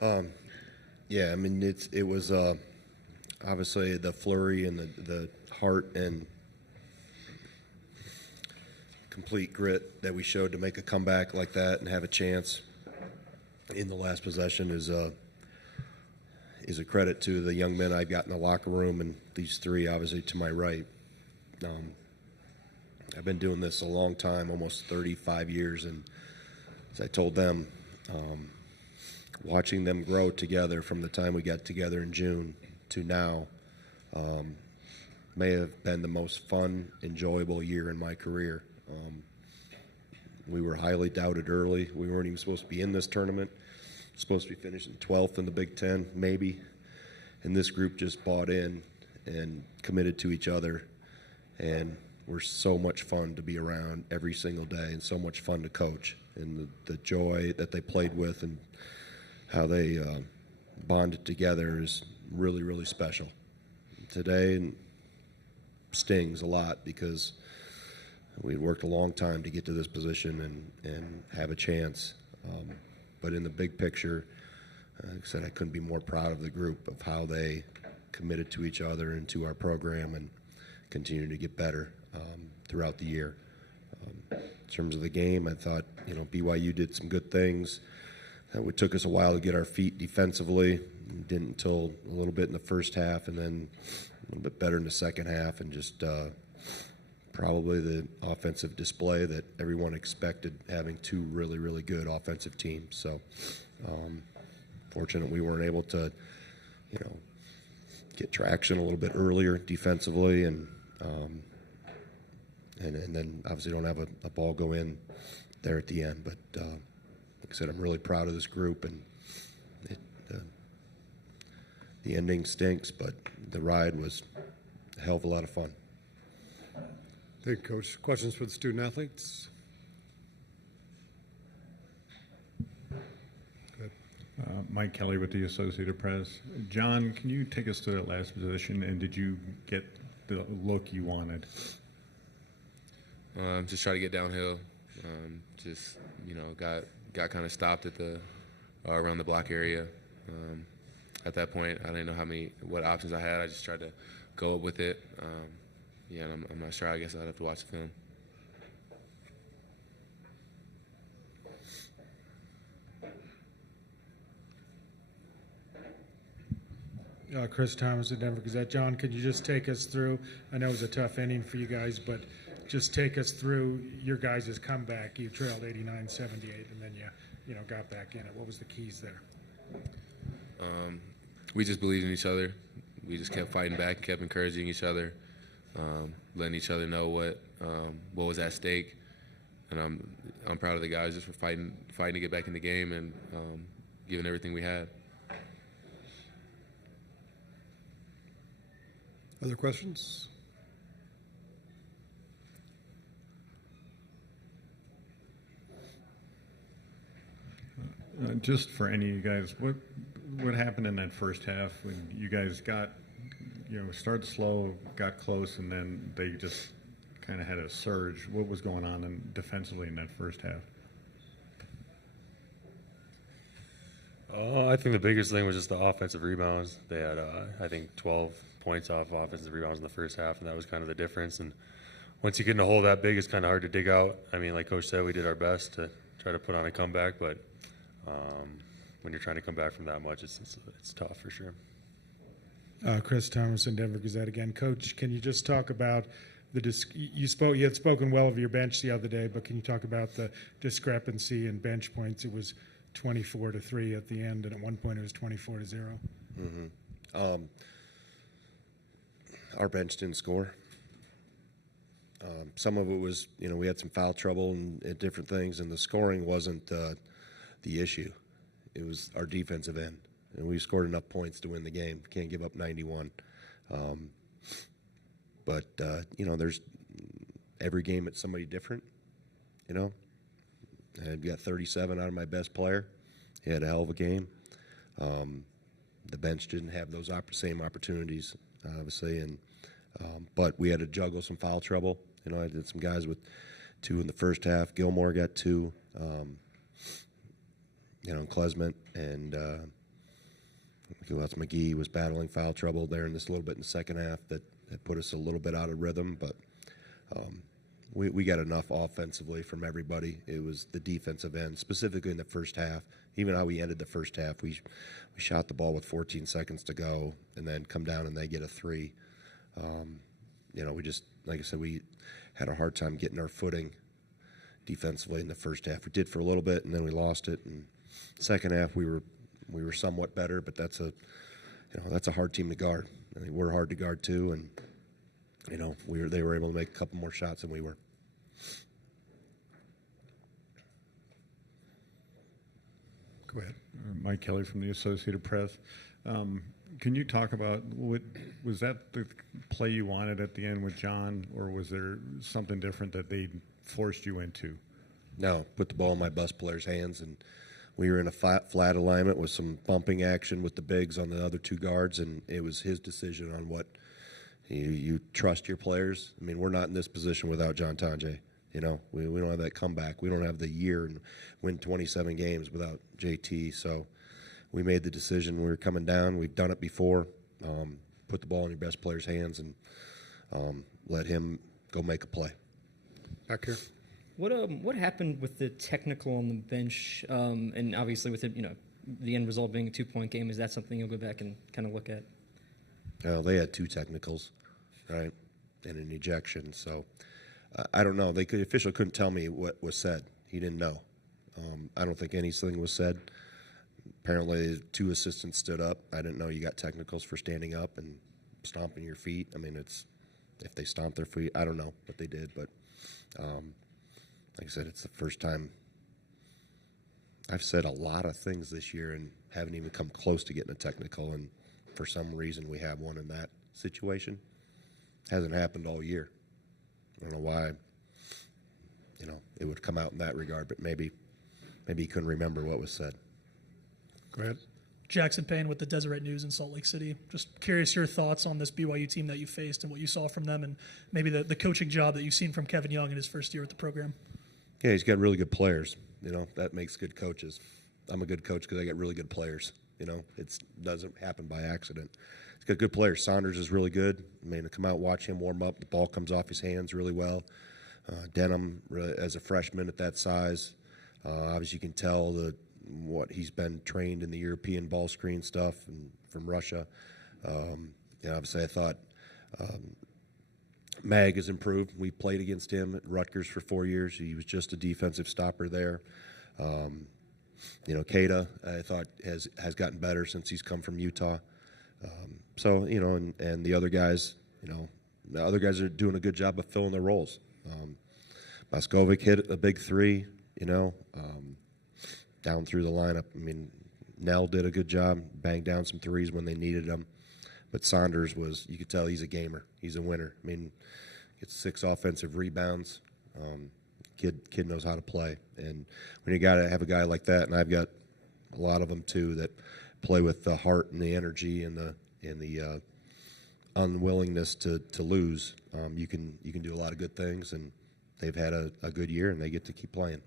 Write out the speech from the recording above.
Yeah, I mean it was obviously the flurry and the heart and complete grit that we showed to make a comeback like that and have a chance in the last possession is a credit to the young men I've got in the locker room and these three obviously to my right. I've been doing this a long time, almost 35 years, and as I told them, watching them grow together from the time we got together in June to now may have been the most fun, enjoyable year in my career. We were highly doubted early. We weren't even supposed to be in this tournament. Supposed to be finishing 12th in the Big Ten, maybe. And this group just bought in and committed to each other. And we're so much fun to be around every single day and so much fun to coach. And the joy that they played with and how they bonded together is really, really special. Today stings a lot because we worked a long time to get to this position and have a chance. But in the big picture, like I said, I couldn't be more proud of the group, of how they committed to each other and to our program and continue to get better throughout the year. In terms of the game, I thought, BYU did some good things. It took us a while to get our feet defensively. We didn't until a little bit in the first half and then a little bit better in the second half, and just probably the offensive display that everyone expected, having two really, really good offensive teams. So fortunate we weren't able to, get traction a little bit earlier defensively, and then obviously don't have a ball go in there at the end. But like I said, I'm really proud of this group, and the ending stinks, but the ride was a hell of a lot of fun. Thank you, Coach. Questions for the student athletes? Mike Kelly with the Associated Press. John, can you take us to that last position, and did you get the look you wanted? Just try to get downhill. Got kind of stopped at the around the block area. At that point, I didn't know what options I had. I just tried to go up with it. And I'm not sure. I guess I'd have to watch the film. Chris Thomas at Denver Gazette. John, could you just take us through, I know it was a tough inning for you guys, but just take us through your guys' comeback. You trailed 89-78, and then you got back in it. What was the keys there? We just believed in each other. We just kept fighting back, kept encouraging each other, letting each other know what was at stake. And I'm proud of the guys just for fighting to get back in the game and giving everything we had. Other questions? Just for any of you guys, what happened in that first half when you guys got, started slow, got close, and then they just kind of had a surge? What was going on defensively in that first half? I think the biggest thing was just the offensive rebounds. They had, I think, 12 points off offensive rebounds in the first half, and that was kind of the difference. And once you get in a hole that big, it's kind of hard to dig out. I mean, like Coach said, we did our best to try to put on a comeback, but when you're trying to come back from that much, it's tough for sure. Chris Thomas in Denver Gazette again. Coach, can you just talk about you had spoken well of your bench the other day, but can you talk about the discrepancy in bench points? It was 24-3 at the end, and at one point it was 24-0. Mm-hmm. Our bench didn't score. Some of it was, we had some foul trouble and different things, and the scoring wasn't the issue. It was our defensive end, and we scored enough points to win the game. Can't give up 91. But there's every game it's somebody different, And we got 37 out of my best player. He had a hell of a game. The bench didn't have those same opportunities, obviously, but we had to juggle some foul trouble. I did some guys with 2 in the first half. Gilmore got 2. Klesment, and Else McGee was battling foul trouble there in this little bit in the second half that put us a little bit out of rhythm, but we got enough offensively from everybody. It was the defensive end, specifically in the first half. Even how we ended the first half, we shot the ball with 14 seconds to go, and then come down and they get a three. We just, like I said, we had a hard time getting our footing defensively in the first half. We did for a little bit, and then we lost it. And second half, we were somewhat better, but that's a hard team to guard. I mean, we're hard to guard too, and they were able to make a couple more shots than we were. Go ahead. Mike Kelly from the Associated Press. Can you talk about was that the play you wanted at the end with John, or was there something different that they forced you into? No, put the ball in my best player's hands, and we were in a flat alignment with some bumping action with the bigs on the other two guards, and it was his decision on what you trust your players. I mean, we're not in this position without John Tonje. We don't have that comeback. We don't have the year and win 27 games without JT. So we made the decision. We were coming down. We've done it before. Put the ball in your best player's hands and let him go make a play. Back here. What happened with the technical on the bench, and obviously with it, the end result being a 2-point game? Is that something you'll go back and kind of look at? They had 2 technicals, right, and an ejection. So I don't know. The official couldn't tell me what was said. He didn't know. I don't think anything was said. Apparently, 2 assistants stood up. I didn't know you got technicals for standing up and stomping your feet. I mean, if they stomped their feet, I don't know what they did, but like I said, it's the first time I've said a lot of things this year and haven't even come close to getting a technical, and for some reason we have one in that situation. Hasn't happened all year. I don't know why, it would come out in that regard, but maybe he couldn't remember what was said. Go ahead. Jackson Payne with the Deseret News in Salt Lake City. Just curious your thoughts on this BYU team that you faced and what you saw from them, and maybe the coaching job that you've seen from Kevin Young in his first year at the program. Yeah, he's got really good players. That makes good coaches. I'm a good coach because I got really good players. It doesn't happen by accident. He's got good players. Saunders is really good. I mean, to come out, watch him warm up. The ball comes off his hands really well. Denham, as a freshman at that size, obviously you can tell what he's been trained in the European ball screen stuff and from Russia. Obviously I thought Mag has improved. We played against him at Rutgers for 4 years. He was just a defensive stopper there. Keita, I thought has gotten better since he's come from Utah. And the other guys, are doing a good job of filling their roles. Moskovic hit a big 3, down through the lineup. I mean, Nell did a good job, banged down some threes when they needed them. But Saunders you could tell he's a gamer. He's a winner. I mean, gets 6 offensive rebounds. Kid knows how to play. And when you got to have a guy like that, and I've got a lot of them too, that play with the heart and the energy and the unwillingness to lose, you can do a lot of good things. And they've had a good year, and they get to keep playing.